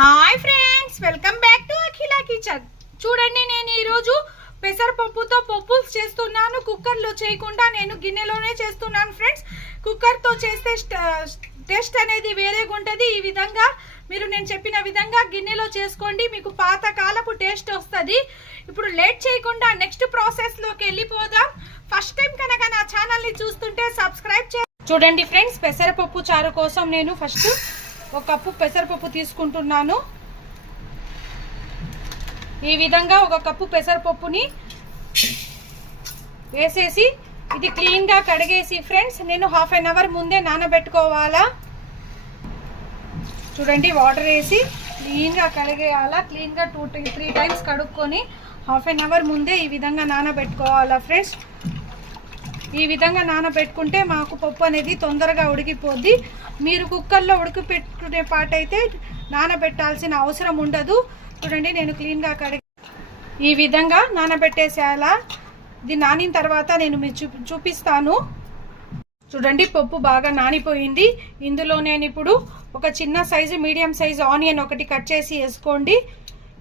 Hi friends, welcome back to Akhila kitchen. చూడండి, నేను ఈరోజు పెసరపప్పుతో పప్పులు చేస్తున్నాను. కుక్కర్లో చేయకుండా నేను గిన్నెలోనే చేస్తున్నాను ఫ్రెండ్స్. కుక్కర్తో చేస్తే టేస్ట్ అనేది వేరేగా ఉంటుంది. ఈ విధంగా మీరు నేను చెప్పిన విధంగా గిన్నెలో చేసుకోండి, మీకు పాతకాలపు టేస్ట్ వస్తుంది. ఇప్పుడు లేట్ చేయకుండా నెక్స్ట్ ప్రాసెస్లోకి వెళ్ళిపోదాం. ఫస్ట్ టైం కనుక నా ఛానల్ని చూస్తుంటే సబ్స్క్రైబ్ చేయండి. చూడండి ఫ్రెండ్స్, పెసరపప్పు చారు కోసం నేను ఫస్ట్ ఒక కప్పు పెసరపప్పు తీసుకుంటున్నాను. ఈ విధంగా ఒక కప్పు పెసరపప్పుని వేసేసి ఇది క్లీన్గా కడిగేసి ఫ్రెండ్స్ నేను హాఫ్ అన్ అవర్ ముందే నానబెట్టుకోవాలా. చూడండి, వాటర్ వేసి క్లీన్గా కడిగేయాలా. క్లీన్గా 2-3 టైమ్స్ కడుక్కొని హాఫ్ అన్ అవర్ ముందే ఈ విధంగా నానబెట్టుకోవాలా ఫ్రెండ్స్. ఈ విధంగా నానబెట్టుకుంటే మాకు పప్పు అనేది తొందరగా ఉడికిపోద్ది. మీరు కుక్కర్లో ఉడికిపెట్టుకునే పాట అయితే నానబెట్టాల్సిన అవసరం ఉండదు. చూడండి, నేను క్లీన్గా కడిగి ఈ విధంగా నానబెట్టేసేయాలా. ఇది నానిన తర్వాత నేను మీకు చూపిస్తాను. చూడండి, పప్పు బాగా నానిపోయింది. ఇందులో నేను ఇప్పుడు ఒక చిన్న సైజు మీడియం సైజు ఆనియన్ ఒకటి కట్ చేసి వేసుకోండి.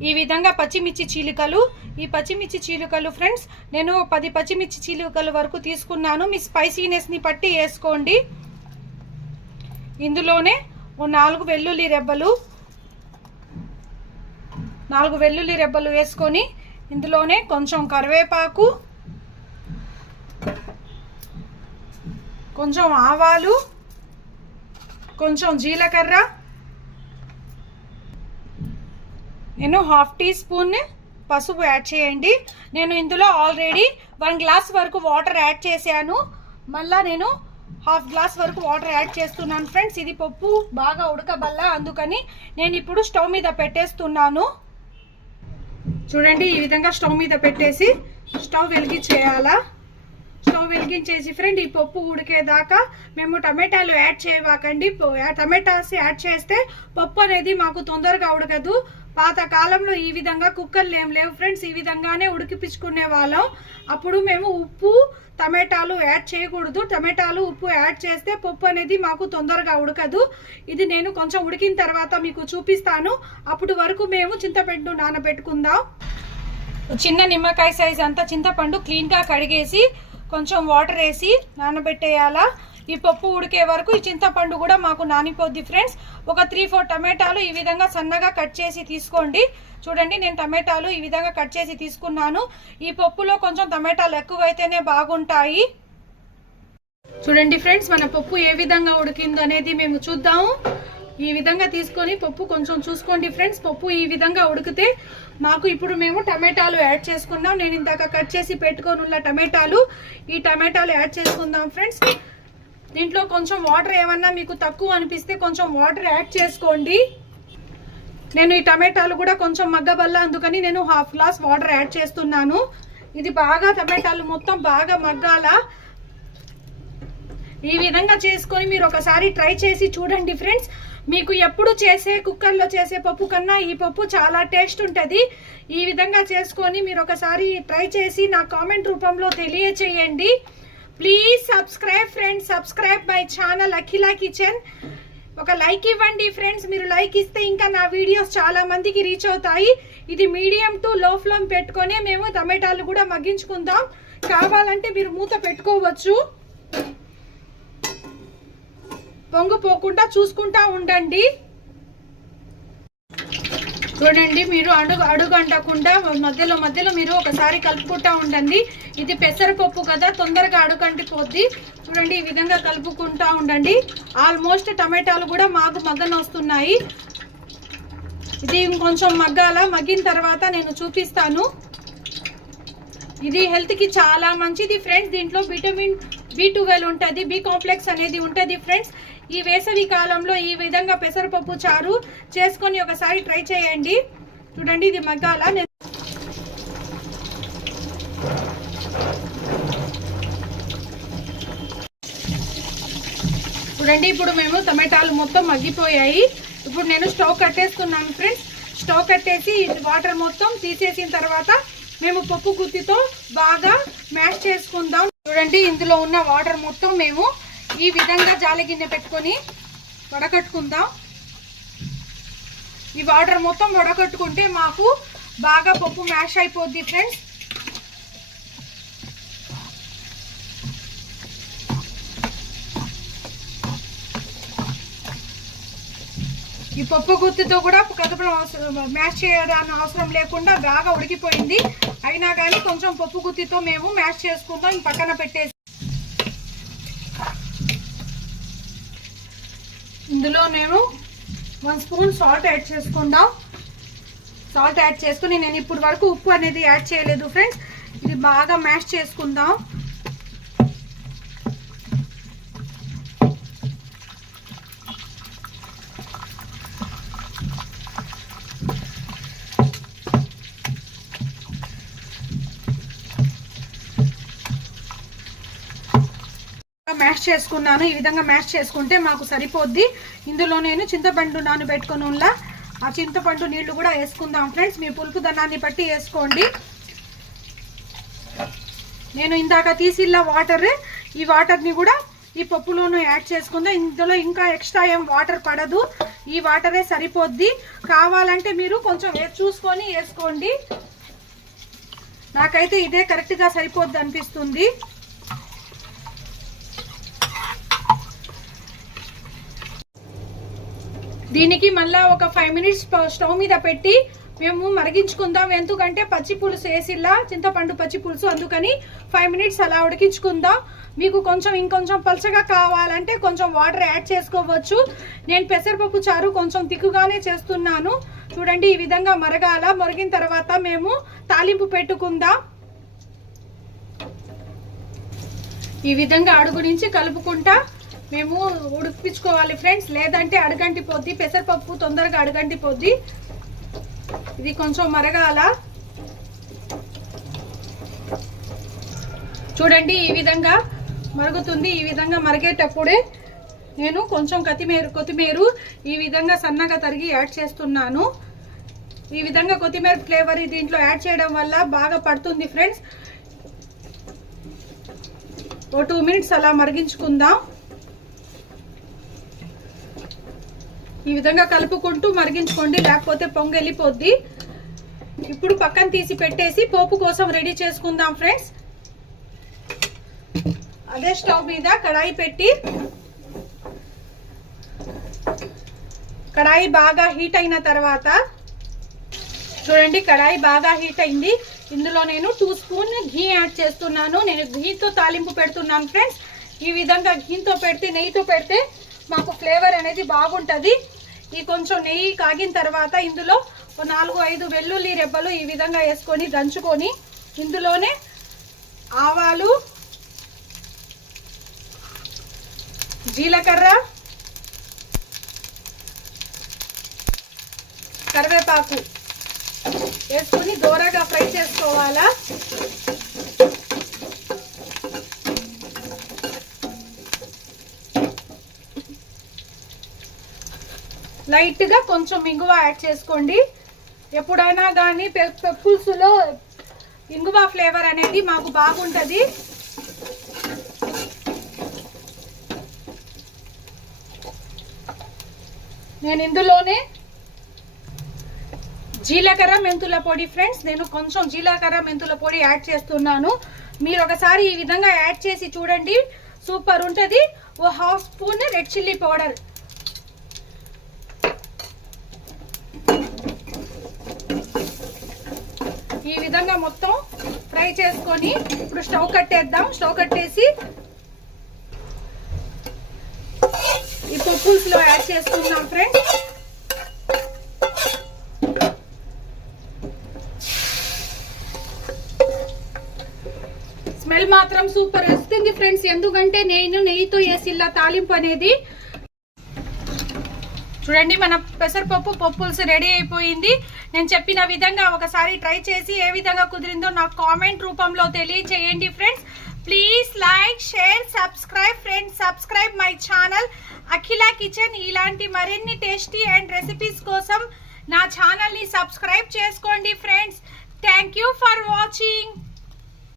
ఈ విధంగా పచ్చిమిర్చి చీలికలు, ఈ పచ్చిమిర్చి చీలికలు ఫ్రెండ్స్ నేను 10 పచ్చిమిర్చి చీలికల వరకు తీసుకున్నాను. మీ స్పైసీనెస్ని బట్టి వేసుకోండి. ఇందులోనే 4 వెల్లుల్లి రెబ్బలు వేసుకొని ఇందులోనే కొంచెం కరివేపాకు, కొంచెం ఆవాలు, కొంచెం జీలకర్ర, నేను 1/2 టీ స్పూన్ పసుపు యాడ్ చేయండి. నేను ఇందులో ఆల్రెడీ 1 గ్లాస్ వరకు వాటర్ యాడ్ చేశాను. మళ్ళా నేను 1/2 గ్లాస్ వరకు వాటర్ యాడ్ చేస్తున్నాను ఫ్రెండ్స్. ఇది పప్పు బాగా ఉడకబల్లా, అందుకని నేను ఇప్పుడు స్టవ్ మీద పెట్టేస్తున్నాను. చూడండి, ఈ విధంగా స్టవ్ మీద పెట్టేసి స్టవ్ వెలిగించేయాలా. స్టవ్ వెలిగించేసి ఫ్రెండ్ ఈ పప్పు ఉడికేదాకా మేము టమాటాలు యాడ్ చేయవాకండి. టమాటాస్ యాడ్ చేస్తే పప్పు అనేది మాకు తొందరగా ఉడకదు. పాత కాలంలో ఈ విధంగా కుక్కర్లు ఏం లేవు ఫ్రెండ్స్, ఈ విధంగానే ఉడికిపించుకునే వాళ్ళం. అప్పుడు మేము ఉప్పు టమాటాలు యాడ్ చేయకూడదు. టమాటాలు ఉప్పు యాడ్ చేస్తే పప్పు అనేది మాకు తొందరగా ఉడకదు. ఇది నేను కొంచెం ఉడికిన తర్వాత మీకు చూపిస్తాను. అప్పుడు వరకు మేము చింతపండు నానబెట్టుకుందాం. చిన్న నిమ్మకాయ సైజ్ అంతా చింతపండు క్లీన్గా కడిగేసి కొంచెం వాటర్ వేసి నానబెట్టేయాలా. ఈ పప్పు ఉడికే వరకు ఈ చింతపండు కూడా మాకు నానిపోద్ది ఫ్రెండ్స్. ఒక 3-4 టమాటాలు ఈ విధంగా సన్నగా కట్ చేసి తీసుకోండి. చూడండి, నేను టమాటాలు ఈ విధంగా కట్ చేసి తీసుకున్నాను. ఈ పప్పులో కొంచెం టమాటాలు ఎక్కువైతేనే బాగుంటాయి. చూడండి ఫ్రెండ్స్, మన పప్పు ఏ విధంగా ఉడికిందో అనేది మేము చూద్దాము. ఈ విధంగా తీసుకొని పప్పు కొంచెం చూసుకోండి ఫ్రెండ్స్. పప్పు ఈ విధంగా ఉడికితే మాకు ఇప్పుడు మేము టమాటాలు యాడ్ చేసుకుందాం. నేను ఇందాక కట్ చేసి పెట్టుకొని ఉన్న ఈ టమాటాలు యాడ్ చేసుకుందాం ఫ్రెండ్స్. దీంట్లో కొంచెం వాటర్ ఏమన్నా మీకు తక్కువ అనిపిస్తే కొంచెం వాటర్ యాడ్ చేసుకోండి. నేను ఈ టమాటాలు కూడా కొంచెం మగ్గబల్ల, అందుకని నేను 1/2 గ్లాస్ వాటర్ యాడ్ చేస్తున్నాను. ఇది బాగా టమాటాలు మొత్తం బాగా మగ్గాల. ఈ విధంగా చేసుకొని మీరు ఒకసారి ట్రై చేసి చూడండి ఫ్రెండ్స్. మీకు ఎప్పుడు చేసే కుక్కర్లో చేసే పప్పు కన్నా ఈ పప్పు చాలా టేస్ట్ ఉంటుంది. ఈ విధంగా చేసుకొని మీరు ఒకసారి ట్రై చేసి నా కామెంట్ రూపంలో తెలియచేయండి. Please subscribe friends, subscribe my channel Akhila kitchen. ఒక లైక్ ఇవ్వండి ఫ్రెండ్స్. మీరు లైక్ ఇస్తే ఇంకా నా వీడియోస్ చాలా మందికి రీచ్ అవుతాయి. ఇది మీడియం టు లో ఫ్లేమ్ పెట్టుకొని మేము టమాటాలు కూడా మగ్గించుకుందాం. కావాలంటే మీరు మూత పెట్టుకోవచ్చు. పొంగు పోకుండా చూసుకుంటా ఉండండి. చూడండి, మీరు అడుగు అంటకుండా మధ్యలో మీరు ఒకసారి కలుపుకుంటా ఉండండి. ఇది పెసరపప్పు కదా, తొందరగా అడుగంటిపోద్ది. చూడండి, ఈ విధంగా కలుపుకుంటా ఉండండి. ఆల్మోస్ట్ టమాటాలు కూడా మాకు మగ్గనొస్తున్నాయి. ఇది ఇంకొంచెం మగ్గాల. మగ్గిన తర్వాత నేను చూపిస్తాను. ఇది హెల్త్కి చాలా మంచిది ఫ్రెండ్స్. దీంట్లో విటమిన్ B12 ఉంటుంది, B కాంప్లెక్స్ అనేది ఉంటుంది ఫ్రెండ్స్. ఈ వేసవి కాలంలో ఈ విధంగా పెసరపప్పు చారు చేసుకొని ఒకసారి ట్రై చేయండి. చూడండి, ఇది మగ్గాల. చూడండి, ఇప్పుడు మేము టమాటాలు మొత్తం మగ్గిపోయాయి. ఇప్పుడు నేను స్టవ్ కట్టేస్తున్నాను ఫ్రెండ్స్. స్టవ్ కట్టేసి వాటర్ మొత్తం తీసేసిన తర్వాత మేము పప్పు గుత్తితో బాగా మ్యాష్ చేసుకుందాం. చూడండి, ఇందులో ఉన్న వాటర్ మొత్తం మేము ఈ విధంగా జాలి గిన్నె పెట్టుకొని వడకట్టుకుందాం. ఈ వాటర్ మొత్తం వడకట్టుకుంటే మాకు బాగా పప్పు మ్యాష్ అయిపోద్ది ఫ్రెండ్స్. ఈ పప్పు గుత్తితో కూడా కదపడం మ్యాష్ చేయడానికి అవసరం లేకుండా బాగా ఉడికిపోయింది. అయినా కానీ కొంచెం పప్పు గుత్తితో మేము మ్యాష్ చేసుకుందాం. పక్కన పెట్టేసి ఇందులో నేను 1 స్పూన్ సాల్ట్ యాడ్ చేసుకుందాం. సాల్ట్ యాడ్ చేసుకుని నేను ఇప్పుడు వరకు ఉప్పు అనేది యాడ్ చేయలేదు ఫ్రెండ్స్. ఇది బాగా మ్యాష్ చేసుకుందాం. మ్యాష్ చేసుకున్నాను. ఈ విధంగా మ్యాష్ చేసుకుంటే మాకు సరిపోద్ది. ఇందులో నేను చింతపండు నానబెట్టుకుని ఉన్నా ఆ చింతపండు నీళ్లు కూడా వేసుకుందాం ఫ్రెండ్స్. మీ పులుపు దన్నాన్ని బట్టి వేసుకోండి. నేను ఇందాక తీసిల్ల వాటర్, ఈ వాటర్ని కూడా ఈ పప్పులోనూ యాడ్ చేసుకుందాం. ఇందులో ఇంకా ఎక్స్ట్రా ఏం వాటర్ పడదు, ఈ వాటరే సరిపోద్ది. కావాలంటే మీరు కొంచెం చూసుకొని వేసుకోండి. నాకైతే ఇదే కరెక్ట్గా సరిపోద్ది అనిపిస్తుంది. దీనికి మళ్ళా ఒక 5 మినిట్స్ స్టవ్ మీద పెట్టి మేము మరిగించుకుందాం. ఎందుకంటే పచ్చి పులుసు వేసిల్లా చింతపండు పచ్చి పులుసు, అందుకని 5 మినిట్స్ అలా ఉడికించుకుందాం. మీకు కొంచెం ఇంకొంచెం పలచగా కావాలంటే కొంచెం వాటర్ యాడ్ చేసుకోవచ్చు. నేను పెసరపప్పు చారు కొంచెం తిక్కుగానే చేస్తున్నాను. చూడండి ఈ విధంగా మరగాల. మరిగిన తర్వాత మేము తాలింపు పెట్టుకుందాం. ఈ విధంగా అడుగు నుంచి కలుపుకుంటా మేము ఉడికించుకోవాలి ఫ్రెండ్స్, లేదంటే అడుగంటి పోద్ది. పెసరపప్పు తొందరగా అడుగంటి పోద్ది. ఇది కొంచెం మరగాల. చూడండి ఈ విధంగా మరుగుతుంది. ఈ విధంగా మరిగేటప్పుడే నేను కొంచెం కొత్తిమీర ఈ విధంగా సన్నగా తరిగి యాడ్ చేస్తున్నాను. ఈ విధంగా కొత్తిమీర ఫ్లేవర్ దీంట్లో యాడ్ చేయడం వల్ల బాగా పడుతుంది ఫ్రెండ్స్. ఓ 2 మినిట్స్ అలా మరిగించుకుందాం. ఈ విధంగా కలుపుకుంటూ మరిగించుకోండి, లేకపోతే పొంగెళ్ళిపోద్ది. ఇప్పుడు పక్కన తీసి పెట్టేసి పోపు కోసం రెడీ చేసుకుందాం ఫ్రెండ్స్. అదే స్టవ్ మీద కడాయి పెట్టి, కడాయి బాగా హీట్ అయిన తర్వాత చూడండి కడాయి బాగా హీట్ అయింది. ఇందులో నేను 2 స్పూన్ ఘీ యాడ్ చేస్తున్నాను. నేను ఘీతో తాలింపు పెడుతున్నాను ఫ్రెండ్స్. ఈ విధంగా ఘీతో పెడితే, నెయ్యితో పెడితే మాకు ఫ్లేవర్ అనేది బాగుంటుంది. ఈ కొంచెం నెయ్యి కాగిన తర్వాత ఇందులో 4-5 వెల్లుల్లి రెబ్బలు ఈ విధంగా వేసుకొని దంచుకొని ఇందులోనే ఆవాలు, జీలకర్ర, కరివేపాకు వేసుకొని దోరగా ఫ్రై చేసుకోవాలా. లైట్ గా కొంచెం ఇంగువ యాడ్ చేసుకోండి. ఎప్పుడైనా కానీ పులుసులో ఇంగువ ఫ్లేవర్ అనేది మాకు బాగుంటది. నేను ఇందులోనే జీలకర్ర మెంతుల పొడి ఫ్రెండ్స్, నేను కొంచెం జీలకర్ర మెంతుల పొడి యాడ్ చేస్తున్నాను. మీరు ఒకసారి ఈ విధంగా యాడ్ చేసి చూడండి, సూపర్ ఉంటది. ఓ 1/2 స్పూన్ రెడ్ చిల్లీ పౌడర్. ఈ విధంగా మొత్తం ఫ్రై చేసుకొని ఇప్పుడు స్టవ్ కట్టేద్దాం. స్టవ్ కట్టేసి ఈ పులుసులో యాడ్ చేసుకుందాం ఫ్రెండ్స్. స్మెల్ మాత్రం సూపర్ వస్తుంది ఫ్రెండ్స్, ఎందుకంటే నేను నెయ్యితో వేసిల్లా తాలింపు అనేది. చూడండి మన పెసరపప్పు పులుసు రెడీ అయిపోయింది. నేను చెప్పిన విధంగా ఒకసారి ట్రై చేసి ఏ విధంగా కుదిరిందో నాకు కామెంట్ రూపంలో తెలియజేయండి friends. Please like, share, subscribe friends. Subscribe my channel Akhila kitchen. ఇలాంటి మరిన్ని టేస్టీ అండ్ రెసిపీస్ కోసం నా ఛానల్ని సబ్స్క్రైబ్ చేసుకోండి friends. Thank you for watching.